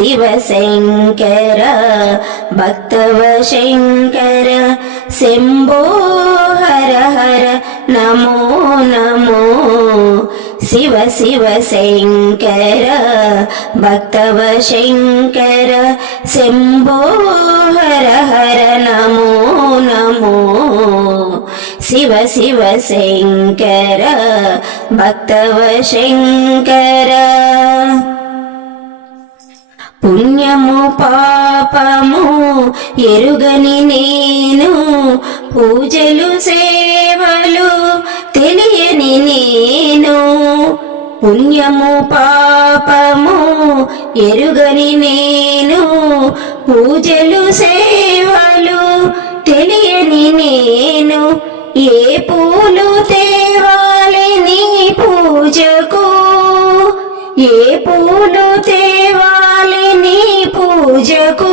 శివశంకర భక్తవశంకర శంభో హర హర నమో నమో శివ శివ శంకర భక్తవశంకర శంభో హర హర నమో నమో శివ శివ శంకర భక్తవశంకర పుణ్యము పాపము ఎరుగని నేను పూజలు సేవలు తెలియని నేను పుణ్యము పాపము ఎరుగని నేను పూజలు సేవలు తెలియని నేను ఏ పూలు తేవాలి నీ పూజకు ఏ పూలు తేవాలి నీ పూజకు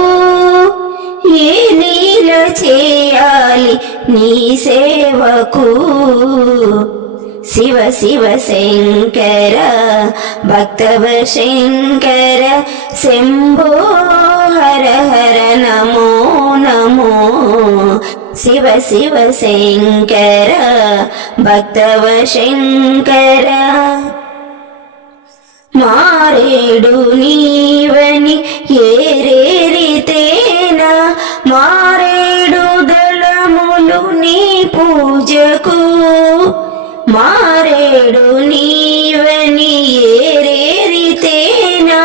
ఏ లీల చేయాలి నీ సేవకు శివ శివ శంకర భక్తవశంకర శంభో హర హర నమో నమో శివ శివ శంకర భక్తవశంకర మారేడు నీవని ఏరేరితేనా మారేడు దళములు నీ పూజకు మారేడు నీవని ఏరేరితేనా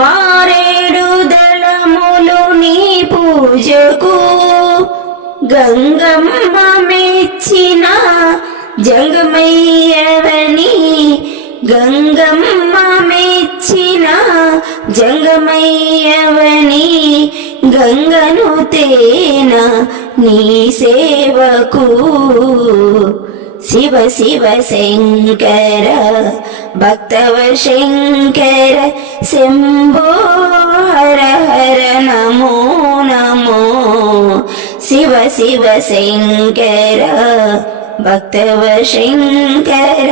మారేడు దళములు నీ పూజకు గంగమ్మ మెచ్చిన జంగమయ్యవని గంగమ్మ మెచ్చిన జంగమయ్యవని గంగను తేన నీ సేవకు శివ శివ శంకర భక్తవశంకర శంభో హర హర నమో నమో శివ శివ శంకర భక్తవశంకర